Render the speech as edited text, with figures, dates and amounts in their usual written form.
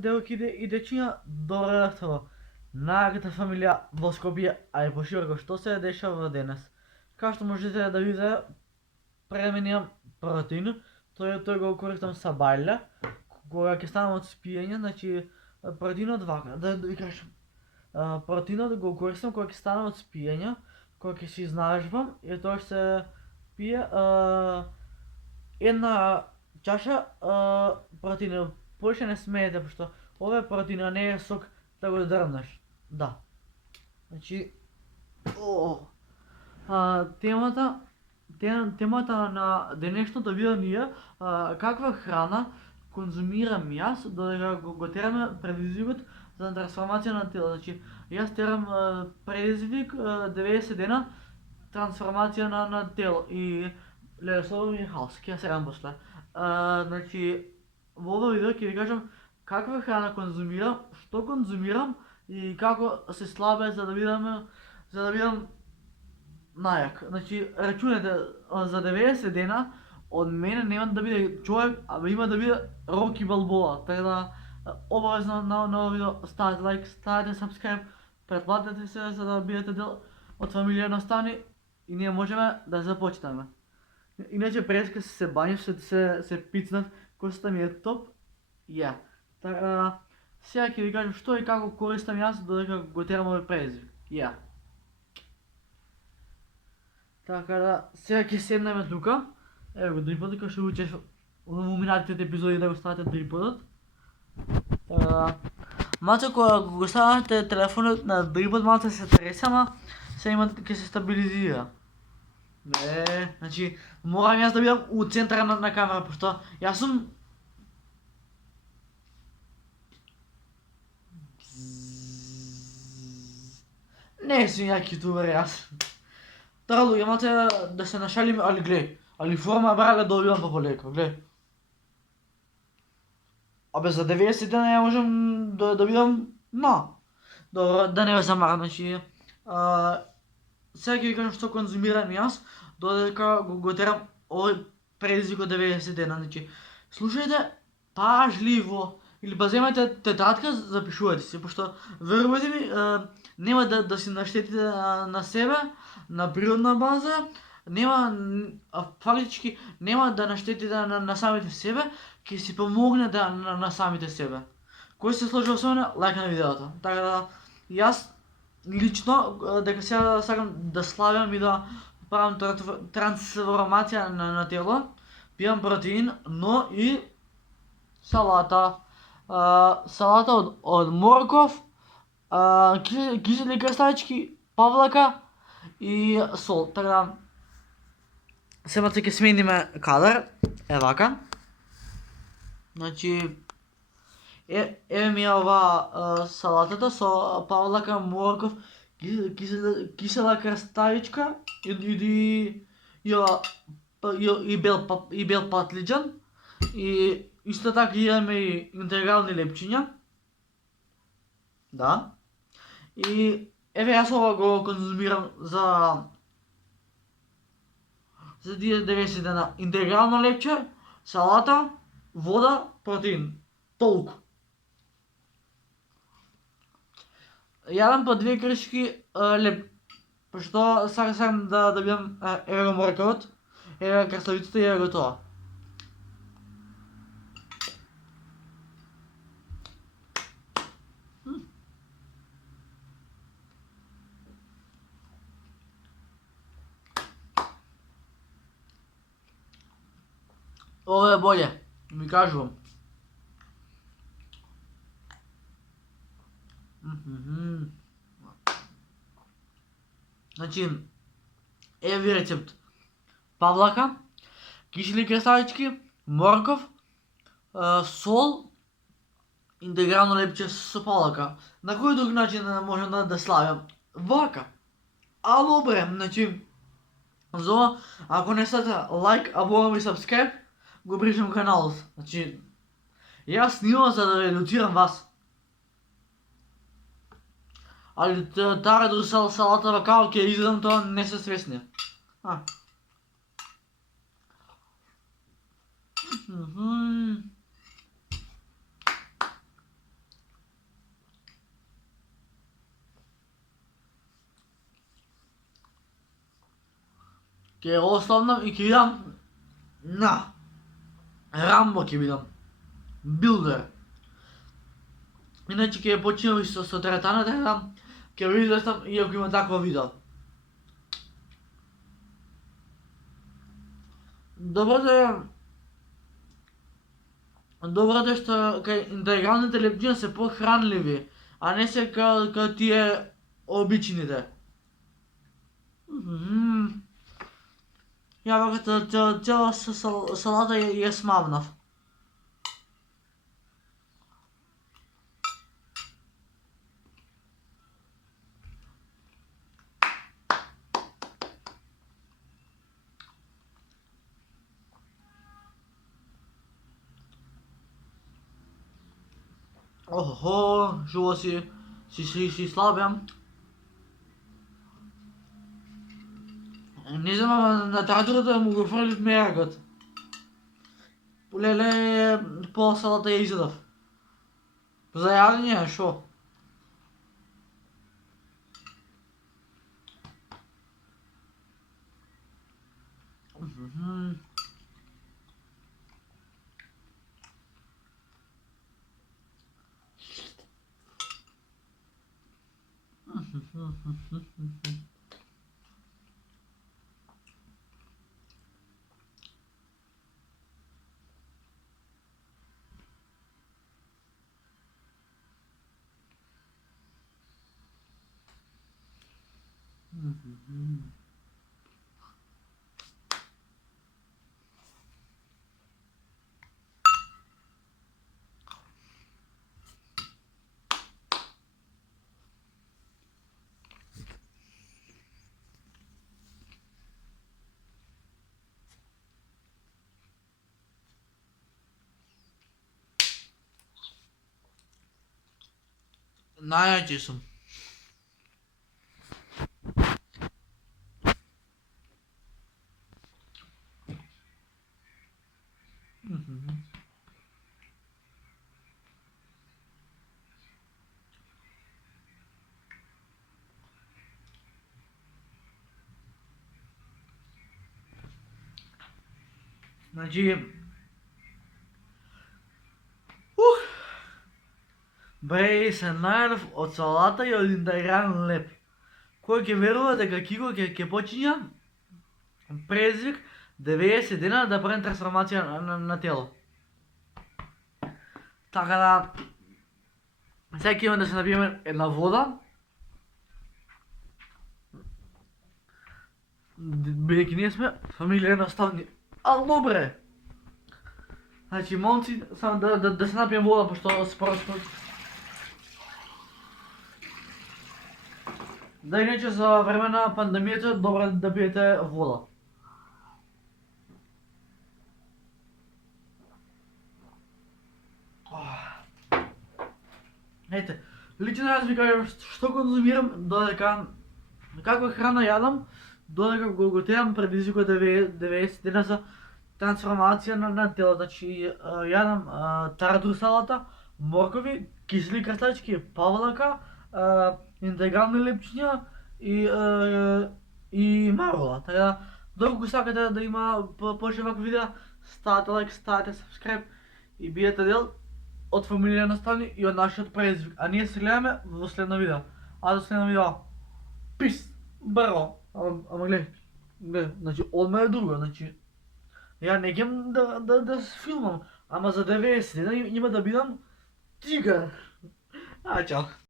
devo chiedere i decina dorato. Нашата фамилия во Скопје, а и пошироко што се дешава денес. Како што можете да видите, пременувам протеин, тој го користам са бајле, кога ќе станам од спиење, значи протеинот вака, да ви кажам. Протеинот го користам кога ќе станам од спиење, кога ќе се изнажбам и тоа ќе се пие една чаша протеин. Повеќе не смеете, пошто ова е протеин, а не е сок да го дрнеш. Да. Значи, темата на денешното видео ни е каква храна конзумирам јас додека го тераме предизвикот за трансформација на тело. Значи, јас терам предизвик 90 дена трансформација на тело и леле ми е хаос, ќе ја серам после. Значи, во ова видео ќе ви кажам каква храна конзумирам, што конзумирам и како се слабе за да бидам најак. Значи, рачунете за 90 дена од мене нема да биде човек, а има да биде Роки Балбоа. Така да обавезно на овој видео ставете лайк, ставете subscribe, претплатете се за да бидете дел од фамилија на Стани и ние можеме да започнеме. Иначе преска се бањав, се пицнав, косата ми е топ. Ја. Така, сега ќе ви кажам што и како користам јас додека го терам овој предизвик. Ја. Така да, сега ќе седнеме тука. Ево го дриподот, кој што го учеш во минатите епизоди да го ставате дриподот. Така да, малце кога го ставате телефонот на дрипод, малце се треса, ама се има ќе се стабилизира. Значи, морам јас да бидам у центар на камера, пошто јас сум не сум јак ютубер јас. Тара луѓе, малце да се нашалиме, али глеј, али форма брага добивам пополеко, глеј. Абе за 90 дена ја можам да бидам добро, да не ве замарам, значи сега ќе ви кажам што конзумирам јас додека го терам овој предизвик од 90 дена. Значи, слушајте пажливо или па земете тетрадка, запишувајте си, пошто верувајте ми, нема да си наштетите на себе, на природна база, нема фактички нема да наштетите на самите себе, ќе си помогнете на самите себе. Кој се сложил со мене, лајк на видеото. Така да, јас лично дека сега сакам да славам и да правам трансформација на тело, пијам протеин, но и салата. Салата од морков, кисели краставички, павлака и сол. Така да, сега ќе смениме кадар, е вака. Значи, еве ми е ова салатата со павлака, морков, кисела краставичка и бел патлиџан. И исто така имаме и интегрални лепчиња. Да. И еве јас ова го конзумирам за 90 дена. Интегрално лепче, салата, вода, протеин. Толку. Јадам по 2 кршки леп, пошто сакам да бидам, еве го морковот, еве краставицата и еве го тоа. Ова е боле, ми кажувам. Значи, еве ви рецепт. Павлака, кисели краставички, морков, сол, интегрално лепче со павлака. На кој друг начин можам да славам? Вака. Ало бре, значи, за ако не ставате лайк, абонирам и subscribe, го бришам каналот. Значи, јас снимам за да редуцирам вас. Али таа до салатава како ќе изедам, тоа не се свесни. Ке оставам и ке јам на Рамбо ќе бидам. Билдер. Иначе ќе почнем и со теретаната, ќе ви излестам иако има такво видео. Доброто е што кај интегралните лепчиња се похранливи, а не се као тие обичните. Ја вака цела салата ја смавнав. Охо, жуво си слабям. Не знам, на татурата му го фрлив меракот. Леле, пола салата ја изедав. За јадење, шо? Најаки сум. Значи, бре, се најдов од салата и од интегрален леп. Кој ќе верува дека Кико ќе почиња презвик 90 дена да прави трансформација на тело. Така да, сега ќе имаме да се напиеме една вода, бидејќи ние сме фамилија наставни. Ал добре. Значи, момци, само да се напием вода, пошто според. Да, иначе за време на пандемијата добро да пиете вода. Ете, лично јас ви кажам што конзумирам, додека каква храна јадам, додека го терам предизвикот 90 дена за трансформација на тело. Значи, јадам таратур салата, моркови, кисели крстачки, павлака, интегрални лепчиња и марула. Така да, доколку сакате да има повеќе вакви видеа, ставате лайк, ставате subscribe и биете дел од фамилија наставни и од нашиот презвик. А ние се гледаме во следно видео. А до следно видео. Пис! Браво! Ама гледај, значи, одма е друго, значи, ја не ќем да филмам, ама за 90 дена има да бидам тигар. Чао.